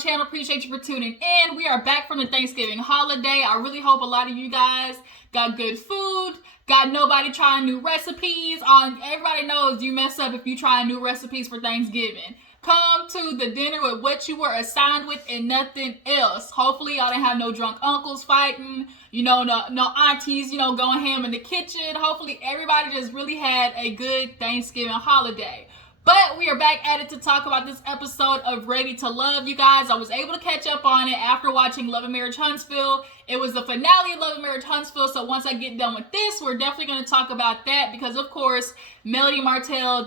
channel. Appreciate you for tuning in. We are back from the Thanksgiving holiday. I really hope a lot of you guys got good food, got nobody trying new recipes. Everybody knows you mess up if you try new recipes for Thanksgiving. Come to the dinner with what you were assigned with and nothing else. Hopefully y'all didn't have no drunk uncles fighting, no aunties, going ham in the kitchen. Hopefully everybody just really had a good Thanksgiving holiday. But we are back at it to talk about this episode of Ready to Love, you guys. I was able to catch up on it after watching Love and Marriage Huntsville. It was the finale of Love and Marriage Huntsville, so once I get done with this, we're definitely going to talk about that because, of course, Melody Martell,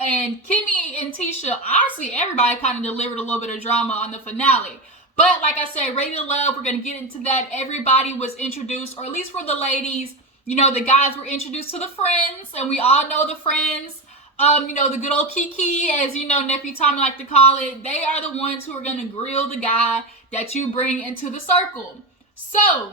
and Kimmy and Tisha, honestly, everybody kind of delivered a little bit of drama on the finale. But like I said, Ready to Love, we're going to get into that. Everybody was introduced, or at least for the ladies, the guys were introduced to the friends, and we all know the friends. The good old Kiki, as nephew Tommy like to call it, they are the ones who are going to grill the guy that you bring into the circle. So,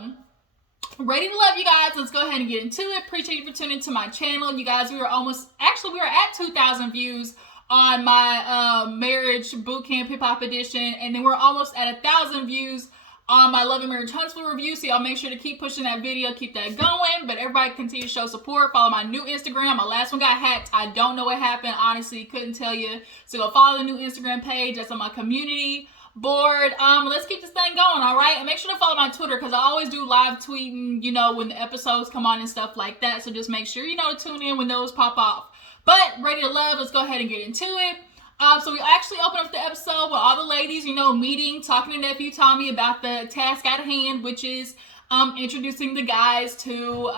Ready to Love, you guys. Let's go ahead and get into it. Appreciate you for tuning into my channel. You guys, we are at 2,000 views on my Marriage Bootcamp Hip Hop Edition, and then we're almost at 1,000 views on my Love and Marriage Huntsville review, so y'all make sure to keep pushing that video, keep that going. But everybody continue to show support. Follow my new Instagram. My last one got hacked. I don't know what happened. Honestly, couldn't tell you. So go follow the new Instagram page. That's on my community board. Let's keep this thing going, all right? And make sure to follow my Twitter because I always do live tweeting, when the episodes come on and stuff like that. So just make sure, to tune in when those pop off. But Ready to Love, let's go ahead and get into it. So we actually open up the episode with all the ladies, meeting, talking to nephew Tommy about the task at hand, which is introducing the guys to,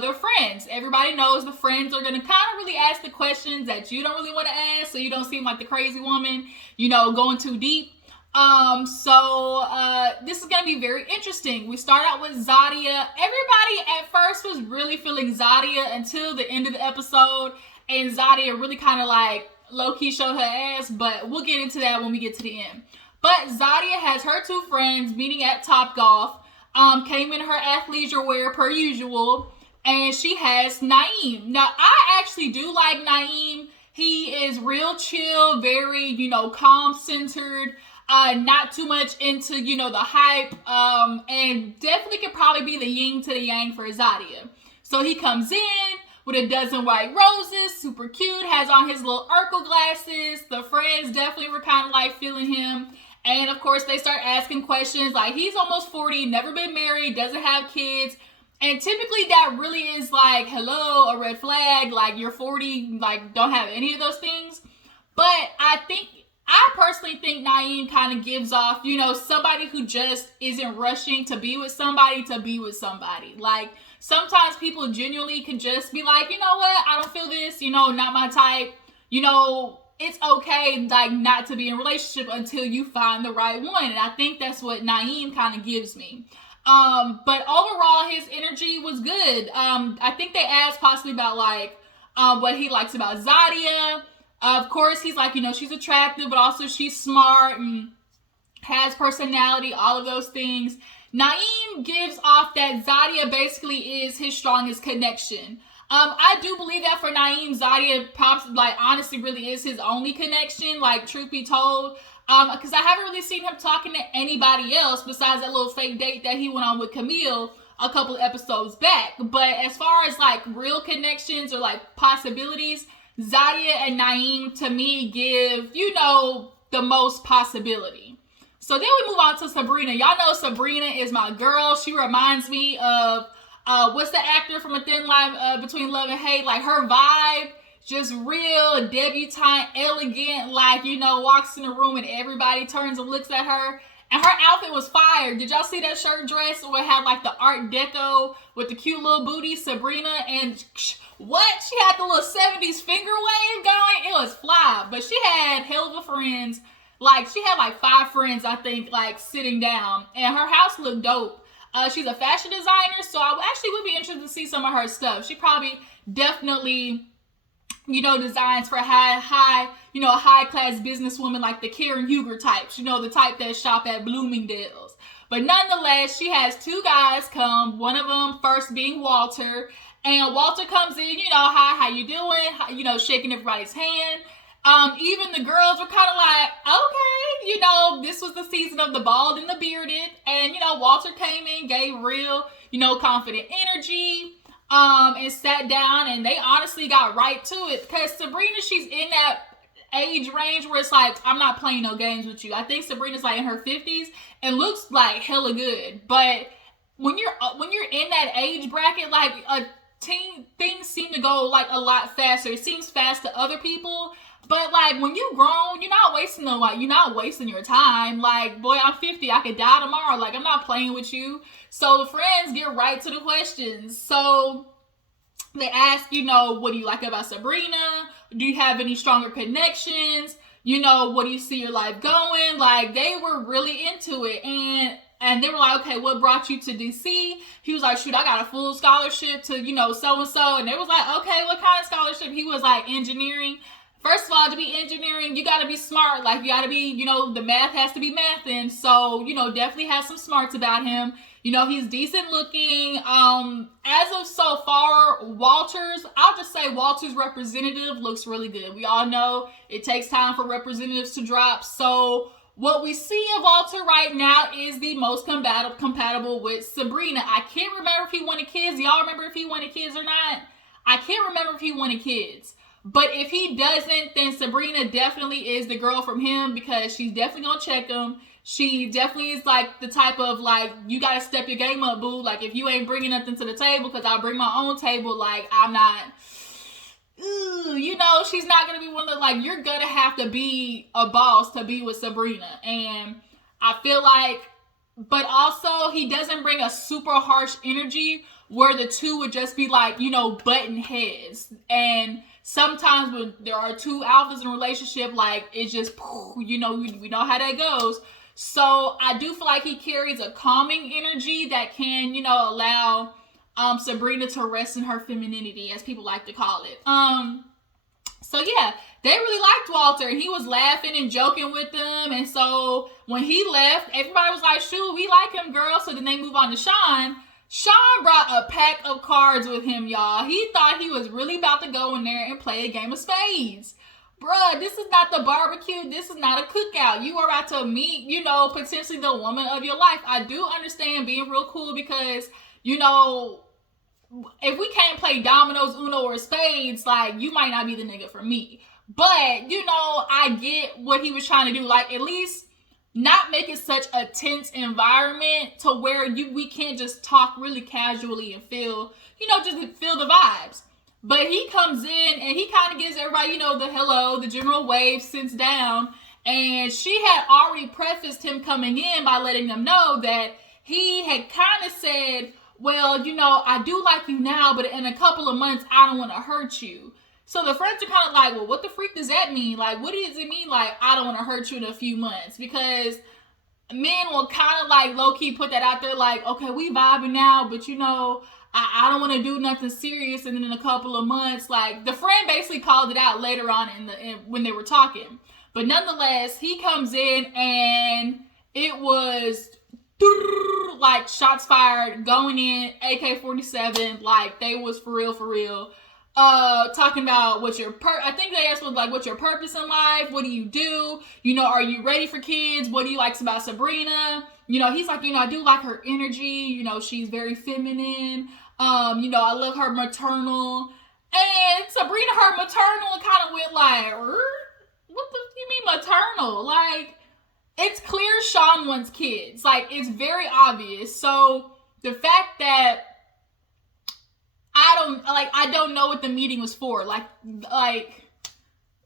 their friends. Everybody knows the friends are going to kind of really ask the questions that you don't really want to ask, so you don't seem like the crazy woman, going too deep. This is going to be very interesting. We start out with Zadia. Everybody at first was really feeling Zadia until the end of the episode, and Zadia really kind of like low-key showed her ass, but we'll get into that when we get to the end. But Zadia has her two friends meeting at Topgolf, came in her athleisure wear per usual, and she has Naeem. Now, I actually do like Naeem. He is real chill, very, calm-centered, not too much into, the hype, and definitely could probably be the yin to the yang for Zadia. So he comes in with a dozen white roses, super cute, has on his little Urkel glasses. The friends definitely were kind of like feeling him. And of course, they start asking questions like, he's almost 40, never been married, doesn't have kids. And typically that really is like, hello, a red flag, like you're 40, like don't have any of those things. But I personally think Naeem kind of gives off, somebody who just isn't rushing to be with somebody. Like, sometimes people genuinely can just be like, you know what, I don't feel this, not my type. It's okay, like, not to be in a relationship until you find the right one. And I think that's what Naeem kind of gives me. But overall, his energy was good. I think they asked possibly about, like, what he likes about Zadia. Of course, he's like, she's attractive, but also she's smart and has personality, all of those things. Naeem gives off that Zadia basically is his strongest connection. I do believe that for Naeem, Zadia honestly really is his only connection, like, truth be told. Because I haven't really seen him talking to anybody else besides that little fake date that he went on with Kamil a couple of episodes back. But as far as, like, real connections or, like, possibilities, Zadia and Naeem, to me, give, the most possibility. So then we move on to Sabrina. Y'all know Sabrina is my girl. She reminds me of, what's the actor from A Thin Line Between Love and Hate? Like, her vibe, just real debutante, elegant, like, walks in the room and everybody turns and looks at her. And her outfit was fire. Did y'all see that shirt dress where it had like the art deco with the cute little booty, Sabrina? And what? She had the little 70s finger wave going. It was fly. But she had hell of a friends. Like, she had like 5 friends, I think, like, sitting down. And her house looked dope. She's a fashion designer, so I actually would be interested to see some of her stuff. She probably definitely, designs for high-class businesswomen like the Karen Huger types, the type that shop at Bloomingdale's. But nonetheless, she has 2 guys come, one of them first being Walter, and Walter comes in, hi, how you doing? Shaking everybody's hand. Even the girls were kind of like, okay, this was the season of the bald and the bearded, and Walter came in, gave real, confident energy, and sat down, and they honestly got right to it, because Sabrina, she's in that age range where it's like, I'm not playing no games with you. I think Sabrina's like in her 50s and looks like hella good, but when you're in that age bracket, like things seem to go like a lot faster. It seems fast to other people, but like when you grown, you're not wasting your time. Like, boy, I'm 50, I could die tomorrow. Like, I'm not playing with you. So the friends get right to the questions. So they ask, what do you like about Sabrina? Do you have any stronger connections? What do you see your life going? Like, they were really into it. And they were like, okay, what brought you to DC? He was like, shoot, I got a full scholarship to, so-and-so. And they was like, okay, what kind of scholarship? He was like, engineering. First of all, to be engineering, you got to be smart. Like, you got to be, the math has to be mathing. So, definitely has some smarts about him. He's decent looking. As of so far, I'll just say Walter's representative looks really good. We all know it takes time for representatives to drop. So what we see of Walter right now is the most compatible with Sabrina. I can't remember if he wanted kids. Y'all remember if he wanted kids or not? I can't remember if he wanted kids. But if he doesn't, then Sabrina definitely is the girl from him, because she's definitely going to check him. She definitely is like the type of like, you got to step your game up, boo. Like, if you ain't bringing nothing to the table, because I'll bring my own table, like, I'm not, she's not going to be one of the, like, you're going to have to be a boss to be with Sabrina. And I feel like, but also he doesn't bring a super harsh energy where the two would just be like, butting heads. And sometimes when there are two alphas in a relationship, like, it's just, we know how that goes. So I do feel like he carries a calming energy that can, allow Sabrina to rest in her femininity, as people like to call it. So yeah, they really liked Walter, and he was laughing and joking with them. And so when he left, everybody was like, shoot, we like him, girl. So then they move on to Sean. Sean brought a pack of cards with him, y'all. He thought he was really about to go in there and play a game of spades. Bruh, this is not the barbecue. This is not a cookout. You are about to meet, potentially the woman of your life. I do understand being real cool, because, if we can't play dominoes, Uno, or spades, like, you might not be the nigga for me. But, I get what he was trying to do. Like, at least not make it such a tense environment to where we can't just talk really casually and feel, just feel the vibes. But he comes in and he kind of gives everybody, the hello, the general wave, sits down. And she had already prefaced him coming in by letting them know that he had kind of said, well, I do like you now, but in a couple of months, I don't want to hurt you. So the friends are kind of like, well, what the freak does that mean? Like, what does it mean, like, I don't want to hurt you in a few months? Because men will kind of like low-key put that out there, like, okay, we vibing now, but I don't want to do nothing serious, and then in a couple of months, like, the friend basically called it out later on when they were talking. But nonetheless, he comes in, and it was like shots fired, going in, AK-47, like, they was for real. Talking about I think they asked what's your purpose in life? What do you do? Are you ready for kids? What do you like about Sabrina? He's like, I do like her energy. She's very feminine. I love her maternal. And Sabrina, her maternal kind of went like, what the you mean maternal? Like, it's clear Sean wants kids. Like, it's very obvious. So the fact that I don't know what the meeting was for. Like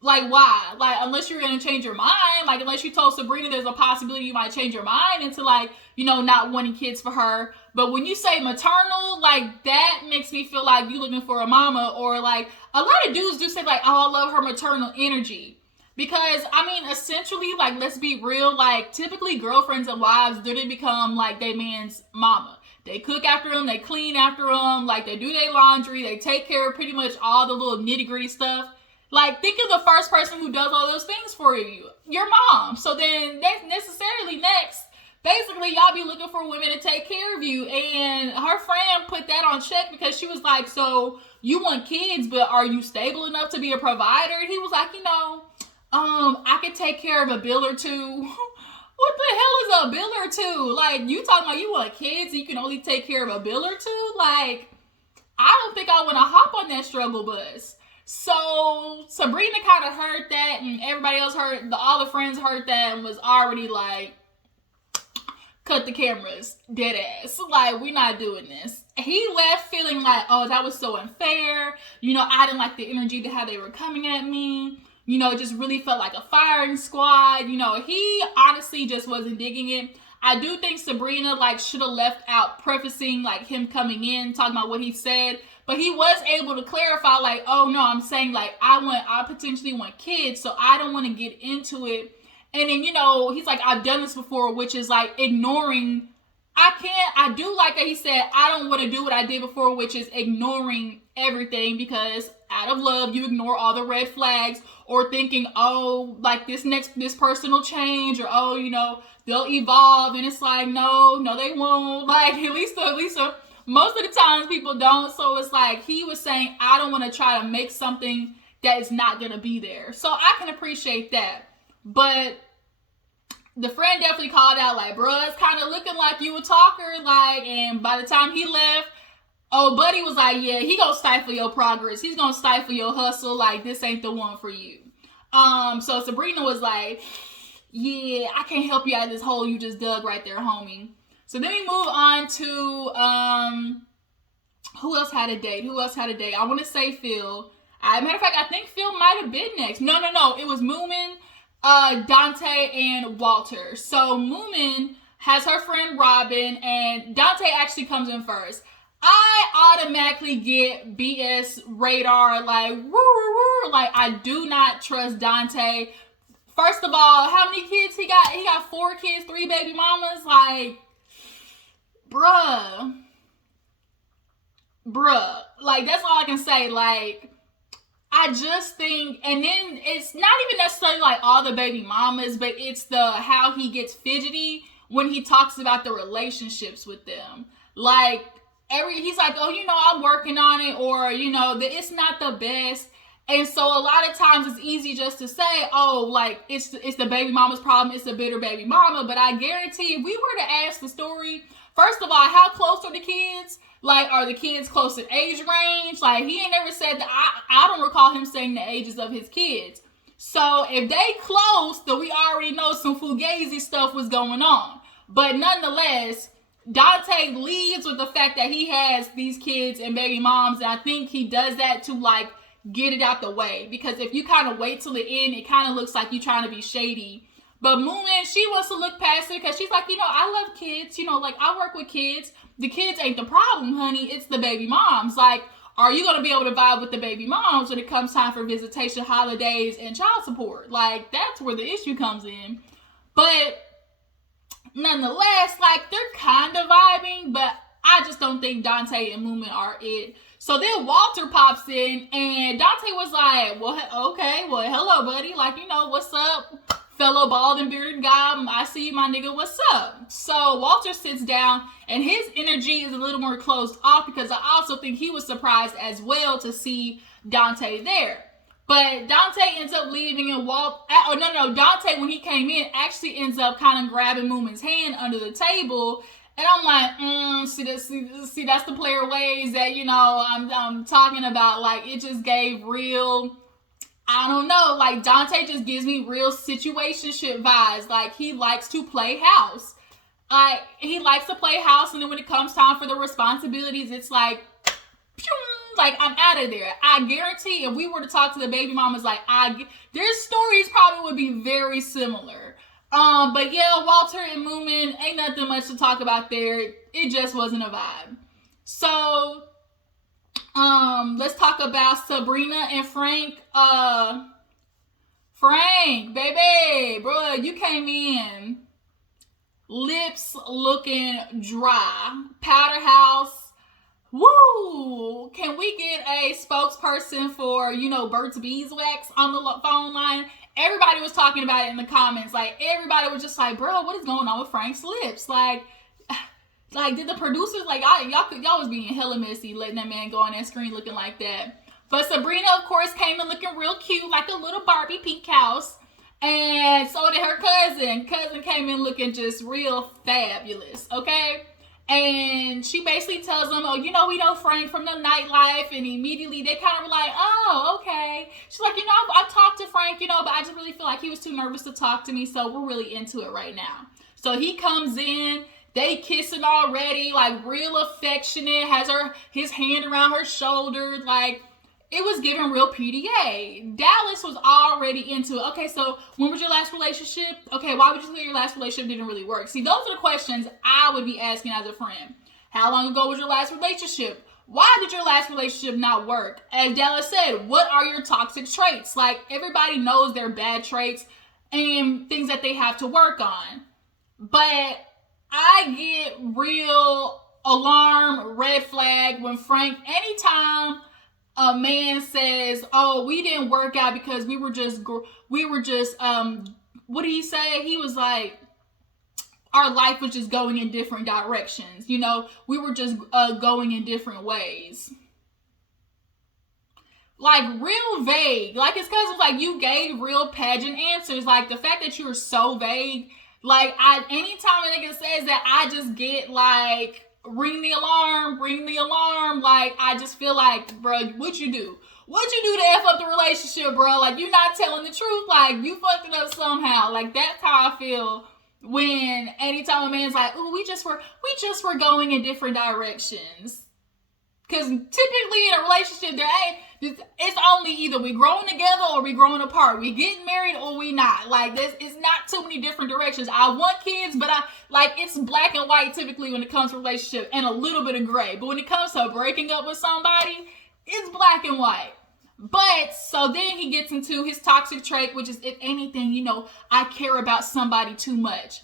why? Like, unless you're going to change your mind, like, unless you told Sabrina there's a possibility you might change your mind into, like, not wanting kids for her. But when you say maternal, like, that makes me feel like you're looking for a mama, or, like, a lot of dudes do say, like, oh, I love her maternal energy. Because, essentially, like, let's be real, like, typically girlfriends and wives, do they become, like, their man's mama? They cook after them, they clean after them, like, they do their laundry, they take care of pretty much all the little nitty-gritty stuff. Like, think of the first person who does all those things for you, your mom. So then, necessarily next, basically, y'all be looking for women to take care of you. And her friend put that on check, because she was like, so you want kids, but are you stable enough to be a provider? And he was like, I could take care of a bill or two. What the hell is a bill or two? Like, you talking about you want kids, you can only take care of a bill or two? Like, I don't think I want to hop on that struggle bus. So Sabrina kind of heard that, and everybody else heard, all the friends heard that, and was already like, cut the cameras, dead ass. Like, we not doing this. He left feeling like, oh, that was so unfair. You know, I didn't like the energy that how they were coming at me. You know, it just really felt like a firing squad. You know, he honestly just wasn't digging it. I do think Sabrina, like, should have left out prefacing, like, him coming in, talking about what he said. But he was able to clarify, like, oh, no, I'm saying, like, I potentially want kids, so I don't want to get into it. And then, you know, he's like, I've done this before, which is, like, ignoring. I do like that he said, I don't want to do what I did before, which is ignoring everything, because out of love, you ignore all the red flags, or thinking, oh, like, this person will change, or, oh, you know, they'll evolve. And it's like, no, they won't. Like, at least most of the times people don't. So it's like, he was saying, I don't want to try to make something that is not going to be there. So I can appreciate that. But the friend definitely called out, like, bruh, it's kind of looking like you a talker. Like, and by the time he left, oh, buddy was like, yeah, he gonna stifle your progress. He's gonna stifle your hustle. Like, this ain't the one for you. So Sabrina was like, yeah, I can't help you out of this hole you just dug right there, homie. So then we move on to, who else had a date? I want to say Phil. Matter of fact, I think Phil might have been next. No. It was Moomin, Dante, and Walter. So Moomin has her friend Robin, and Dante actually comes in first. I automatically get BS radar, like, woo. Like, I do not trust Dante. First of all, how many kids he got? He got 4 kids, 3 baby mamas. Like, bruh. Like, that's all I can say. Like, I just think, and then it's not even necessarily like all the baby mamas, but it's how he gets fidgety when he talks about the relationships with them. Like, he's like, oh, you know, I'm working on it, or, you know, it's not the best. And so a lot of times it's easy just to say, oh, like, it's the baby mama's problem, it's the bitter baby mama. But I guarantee if we were to ask the story, first of all, how close are the kids? Like, are the kids close in age range? Like, he ain't never said that. I don't recall him saying the ages of his kids. So if they close, then we already know some fugazi stuff was going on. But nonetheless, Dante leads with the fact that he has these kids and baby moms. And I think he does that to, like, get it out the way. Because if you kind of wait till the end, it kind of looks like you're trying to be shady. But Moomin, she wants to look past it because she's like, you know, I love kids. You know, like, I work with kids. The kids ain't the problem, honey. It's the baby moms. Like, are you going to be able to vibe with the baby moms when it comes time for visitation, holidays, and child support? Like, that's where the issue comes in. But nonetheless, like, they're kind of vibing, but I just don't think Dante and Moomin are it. So then Walter pops in, and Dante was like, well, okay, well, hello, buddy. Like, you know, what's up, fellow bald and bearded guy? I see you, my nigga, what's up? So Walter sits down, and his energy is a little more closed off, because I also think he was surprised as well to see Dante there. But Dante ends up leaving, and Dante, when he came in, actually ends up kind of grabbing Moomin's hand under the table. And I'm like, see, that's the player ways that, you know, I'm talking about. Like, it just gave real, I don't know, like, Dante just gives me real situationship vibes. Like, he likes to play house. He likes to play house, and then when it comes time for the responsibilities, it's like, like, I'm out of there. I guarantee if we were to talk to the baby mamas, like, their stories probably would be very similar. But yeah, Walter and Moomin, ain't nothing much to talk about there. It just wasn't a vibe. So, let's talk about Sabrina and Frank. Frank, baby, bro, you came in, lips looking dry, powder house. Woo! Can we get a spokesperson for, you know, Burt's Beeswax on the phone line? Everybody was talking about it in the comments. Like, everybody was just like, bro, what is going on with Frank's lips? Like, did the producers, like, y'all was being hella messy letting that man go on that screen looking like that. But Sabrina, of course, came in looking real cute, like a little Barbie pink house. And so did her cousin. Cousin came in looking just real fabulous, okay? And she basically tells them, oh, we know Frank from the nightlife. And immediately they kind of were like, oh, okay. She's like, I've talked to Frank, but I just really feel like he was too nervous to talk to me. So we're really into it right now. So he comes in. They kissing already, like real affectionate, has his hand around her shoulder, like it was giving real PDA. Dallas was already into it. Okay, so when was your last relationship? Okay, why would you say your last relationship didn't really work? See, those are the questions I would be asking as a friend. How long ago was your last relationship? Why did your last relationship not work? As Dallas said, what are your toxic traits? Like, everybody knows their bad traits and things that they have to work on. But I get real alarm, red flag when Frank, anytime a man says, oh, we didn't work out because we were just what did he say? He was like, our life was just going in different directions. We were just going in different ways. Like, real vague. Like, it's because like you gave real pageant answers. Like, the fact that you're so vague, like, anytime a nigga says that, I just get like, ring the alarm. Like, I just feel like, bro, what'd you do? What'd you do to F up the relationship, bro? Like, you're not telling the truth. Like, you fucked it up somehow. Like, that's how I feel when anytime a man's like, ooh, we just were going in different directions. Because typically in a relationship, it's only either we growing together or we growing apart. We getting married or we not. Like, it's not too many different directions. I want kids, but it's black and white typically when it comes to relationship, and a little bit of gray. But when it comes to breaking up with somebody, it's black and white. But so then he gets into his toxic trait, which is, if anything, I care about somebody too much.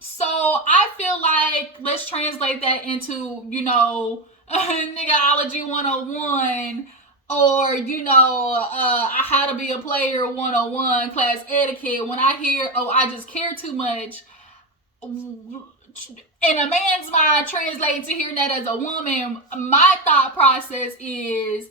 So I feel like, let's translate that into, niggaology 101, or how to be a player 101, class etiquette. When I hear, oh, I just care too much, in a man's mind, translating to hearing that as a woman, my thought process is,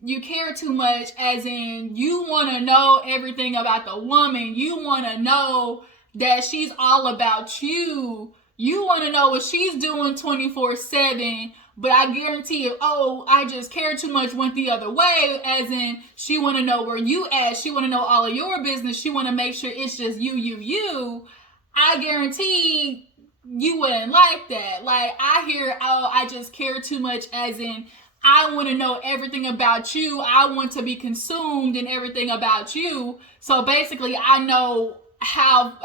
you care too much, as in you want to know everything about the woman. You want to know that she's all about you. You want to know what she's doing 24/7. But I guarantee you, oh, I just care too much went the other way, as in she want to know where you at. She want to know all of your business. She want to make sure it's just you. I guarantee you wouldn't like that. Like, I hear, oh, I just care too much, as in I want to know everything about you. I want to be consumed in everything about you. So basically, I know how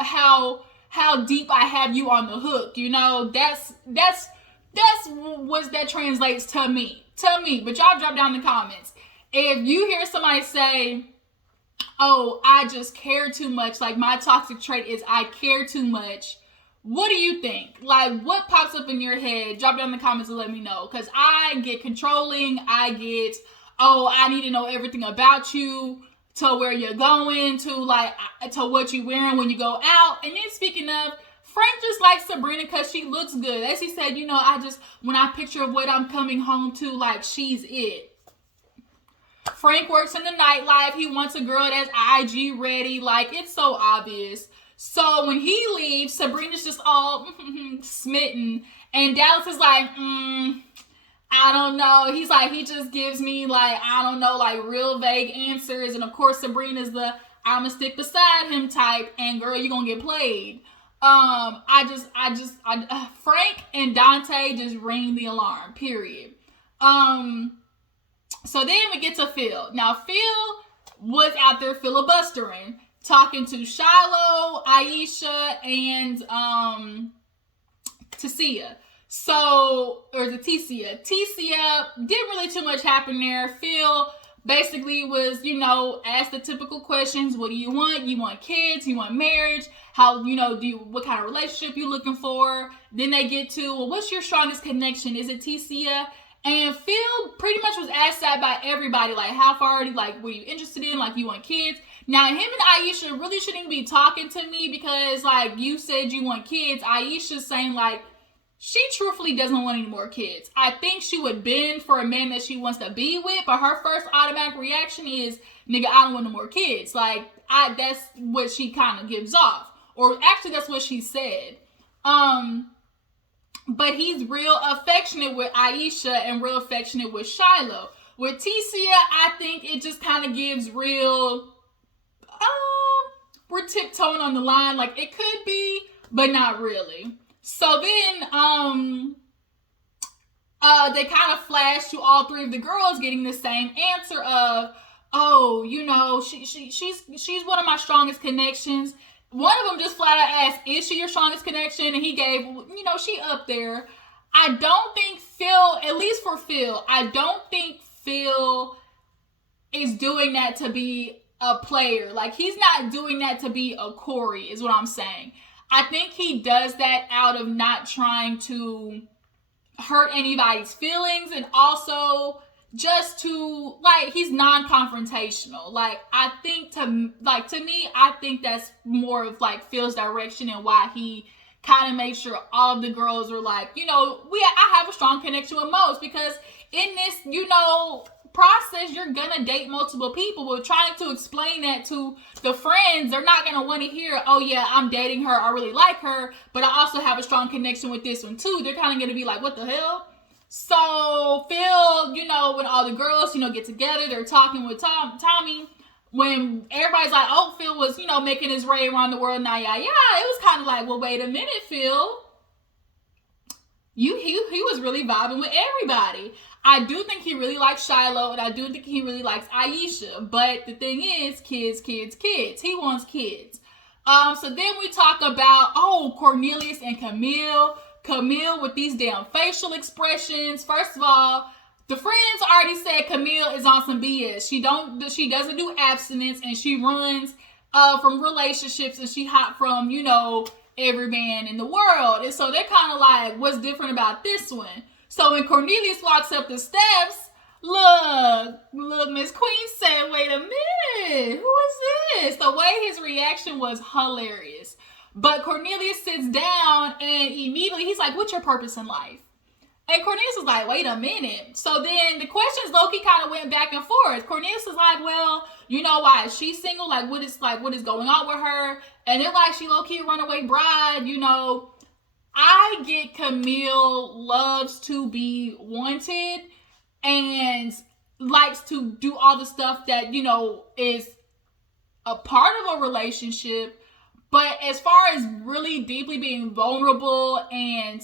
deep I have you on the hook. That's what that translates to me. But y'all drop down in the comments if you hear somebody say, oh, I just care too much. Like, my toxic trait is I care too much. What do you think? Like, what pops up in your head? Drop down in the comments and let me know. Because I get controlling. I get, oh, I need to know everything about you, to where you're going, to what you're wearing when you go out. And then, speaking of, Frank just likes Sabrina because she looks good. As he said, when I picture what I'm coming home to, like, she's it. Frank works in the nightlife. He wants a girl that's IG ready. Like, it's so obvious. So when he leaves, Sabrina's just all smitten. And Dallas is like, I don't know. He's like, he just gives me, like, I don't know, like, real vague answers. And of course, Sabrina's the I'ma stick beside him type. And girl, you gonna get played. Frank and Dante just ring the alarm, period. So then we get to Phil. Now, Phil was out there filibustering, talking to Shiloh, Aisha, and Tasia. Or the Tesia. Tesia, didn't really too much happen there. Phil basically was, asked the typical questions. What do you want? You want kids? You want marriage? How, what kind of relationship you looking for? Then they get to, well, what's your strongest connection? Is it Tesia? And Phil pretty much was asked that by everybody. Like, how far, were you interested in? Like, you want kids? Now, him and Aisha really shouldn't be talking to me because, like, you said you want kids. Aisha's saying, like, she truthfully doesn't want any more kids. I think she would bend for a man that she wants to be with, but her first automatic reaction is, nigga, I don't want no more kids. Like, that's what she kind of gives off. Or actually, that's what she said. But he's real affectionate with Aisha and real affectionate with Shiloh. With Ticia, I think it just kind of gives real, we're tiptoeing on the line. Like, it could be, but not really. So then, they kind of flash to all three of the girls getting the same answer of, oh, you know, she's one of my strongest connections. One of them just flat out asked, is she your strongest connection? And he gave, you know, she up there. I don't think Phil, at least for Phil, I don't think Phil is doing that to be a player. Like, he's not doing that to be a Corey, is what I'm saying. I think he does that out of not trying to hurt anybody's feelings, and also just to, like, he's non-confrontational. Like, I think to me, I think that's more of like Phil's direction and why he kind of made sure all of the girls were like, you know, I have a strong connection with most, because in this, you know, process, you're gonna date multiple people, but trying to explain that to the friends, they're not gonna want to hear, oh yeah, I'm dating her, I really like her, but I also have a strong connection with this one too. They're kind of gonna be like, what the hell? So Phil, you know, when all the girls, you know, get together, they're talking with Tommy, when everybody's like, oh, Phil was, you know, making his way around the world, nah, yeah, it was kind of like, well, wait a minute, Phil, he was really vibing with everybody. I do think he really likes Shiloh, and I do think he really likes Aisha. But the thing is, kids. He wants kids. So then we talk about, Cornelius and Camille. Camille with these damn facial expressions. First of all, the friends already said Camille is on some BS. She doesn't do abstinence, and she runs from relationships, and she hot from, you know, every man in the world. And so they're kind of like, what's different about this one? So when Cornelius walks up the steps, look, Miss Queen said, wait a minute, who is this? The way his reaction was hilarious. But Cornelius sits down, and immediately he's like, what's your purpose in life? And Cornelius is like, wait a minute. So then the questions low-key kind of went back and forth. Cornelius is like, well, you know, why is she single? Like, what is going on with her? And they're like, she low-key a runaway bride, you know. I get Camille loves to be wanted and likes to do all the stuff that, you know, is a part of a relationship. But as far as really deeply being vulnerable and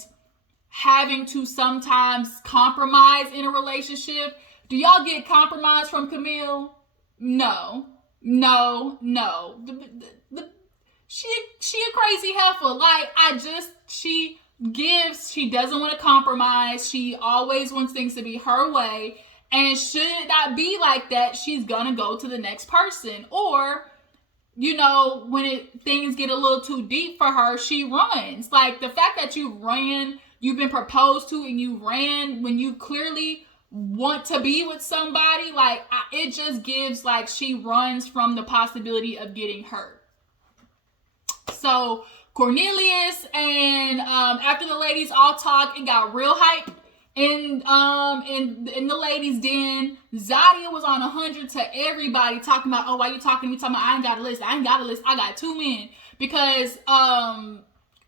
having to sometimes compromise in a relationship, do y'all get compromise from Camille? No. She a crazy heifer. Like, she doesn't want to compromise. She always wants things to be her way. And should it not be like that, she's gonna go to the next person. Or, you know, when things get a little too deep for her, she runs. Like, the fact that you've been proposed to, and you ran when you clearly want to be with somebody, like, it just gives, like, she runs from the possibility of getting hurt. So Cornelius and after the ladies all talk, it got real hype in the ladies' den. Zadia was on 100 to everybody, talking about, oh, why you talking to me? Talking about, I ain't got a list. I got 2 men. Because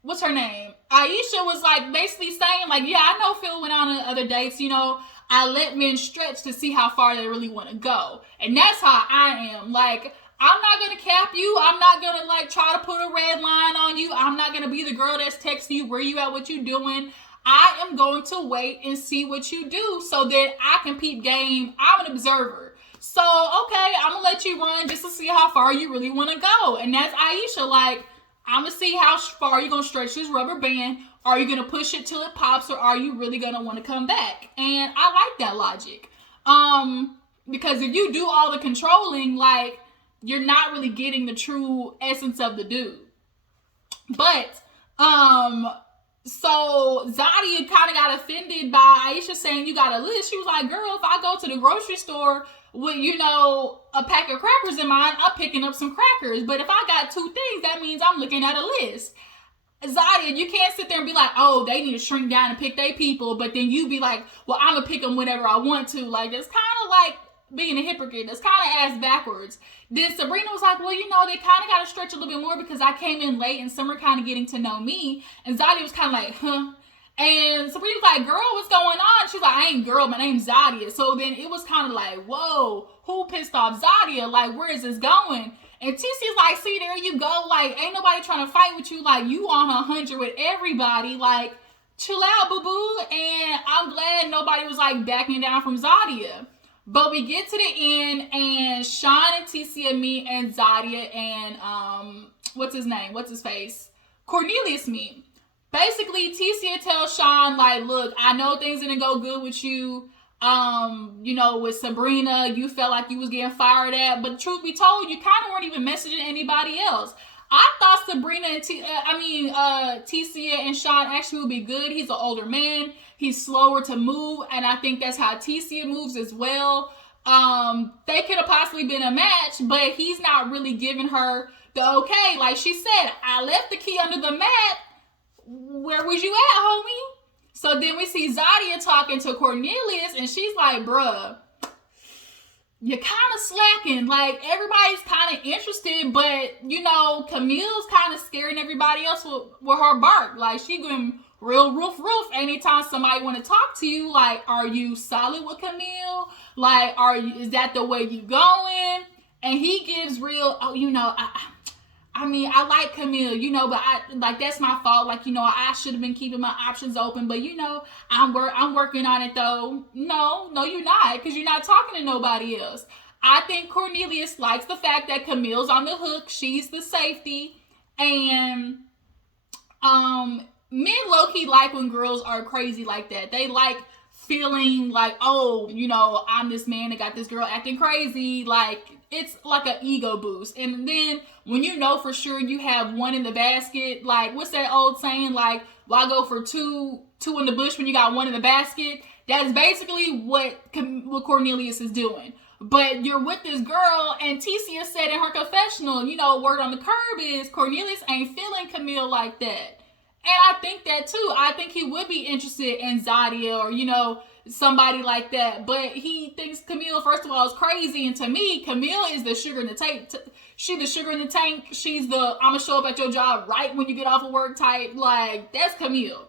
what's her name? Aisha was like basically saying, like, yeah, I know Phil went on other dates, you know. I let men stretch to see how far they really want to go. And that's how I am. Like, I'm not going to cap you. I'm not going to, like, try to put a red line on you. I'm not going to be the girl that's texting you, where you at, what you doing. I am going to wait and see what you do so that I can peep game. I'm an observer. So, okay, I'm going to let you run just to see how far you really want to go. And that's Aisha. Like, I'm going to see how far you're going to stretch this rubber band. Are you going to push it till it pops, or are you really going to want to come back? And I like that logic. Because if you do all the controlling, like, you're not really getting the true essence of the dude. But, so Zadia kind of got offended by Aisha saying you got a list. She was like, girl, if I go to the grocery store with, you know, a pack of crackers in mine, I'm picking up some crackers. But if I got 2 things, that means I'm looking at a list. Zadia, you can't sit there and be like, oh, they need to shrink down and pick their people, but then you be like, well, I'm gonna pick them whenever I want to. Like, it's kind of like being a hypocrite. That's kind of ass backwards. Then Sabrina was like, well, you know, they kind of got to stretch a little bit more because I came in late and some are kind of getting to know me. And Zadia was kind of like, huh? And Sabrina was like, girl, what's going on? She's like, I ain't girl, my name's Zadia. So then it was kind of like, whoa, who pissed off Zadia? Like, where is this going? And TC's like, see, there you go. Like, ain't nobody trying to fight with you. Like, you on 100 with everybody. Like, chill out, boo-boo. And I'm glad nobody was, like, backing down from Zadia. But we get to the end, and Sean and Ticia meet, and Zadia and, what's his name? What's his face? Cornelius meet. Basically, Ticia tells Sean, like, look, I know things didn't go good with you. You know, with Sabrina, you felt like you was getting fired at, but truth be told, you kind of weren't even messaging anybody else. I thought Sabrina and Ticia and Sean actually would be good. He's an older man. He's slower to move, and I think that's how Ticia moves as well. They could have possibly been a match, but he's not really giving her the okay. Like she said, I left the key under the mat. Where was you at, homie? So then we see Zadia talking to Cornelius, and she's like, bruh, you're kind of slacking. Like, everybody's kind of interested, but, you know, Camille's kind of scaring everybody else with her bark. Like, she going real roof anytime somebody want to talk to you. Like, are you solid with Camille? Like, is that the way you going? And he gives real, oh, you know, I mean, I like Camille, you know, but that's my fault. Like, you know, I should have been keeping my options open, but you know, I'm working on it though. No, you're not, because you're not talking to nobody else. I think Cornelius likes the fact that Camille's on the hook. She's the safety. And, men low-key like when girls are crazy like that. They like feeling like, oh, you know, I'm this man that got this girl acting crazy. Like, it's like an ego boost. And then when you know for sure you have one in the basket, like, what's that old saying? Like, why go for two in the bush when you got one in the basket? That's basically what Cornelius is doing. But you're with this girl, and Ticia said in her confessional, you know, word on the curb is Cornelius ain't feeling Camille like that. And I think that too. I think he would be interested in Zadia or, you know, somebody like that. But he thinks Camille, first of all, is crazy. And to me, Camille is the sugar in the tank. She's the sugar in the tank. She's the I'm going to show up at your job right when you get off of work type. Like, that's Camille.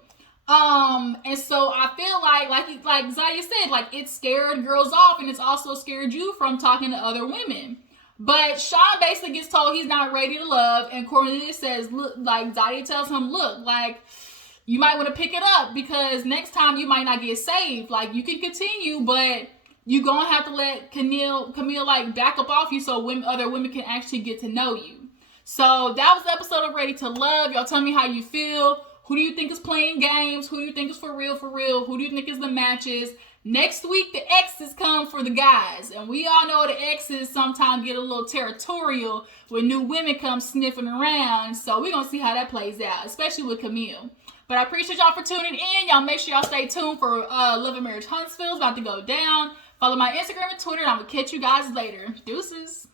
And so I feel like Zadia said, like, it scared girls off, and it's also scared you from talking to other women. But Sean basically gets told he's not ready to love, and Cornelius says, look, like, Zadia tells him, look, like, you might want to pick it up because next time you might not get saved. Like, you can continue, but you gonna have to let Camille like back up off you so other women can actually get to know you. So that was the episode of Ready to Love. Y'all tell me how you feel. Who do you think is playing games? Who do you think is for real? Who do you think is the matches? Next week, the exes come for the guys. And we all know the exes sometimes get a little territorial when new women come sniffing around. So we're going to see how that plays out, especially with Camille. But I appreciate y'all for tuning in. Y'all make sure y'all stay tuned for Love and Marriage Huntsville. It's about to go down. Follow my Instagram and Twitter, and I'm going to catch you guys later. Deuces.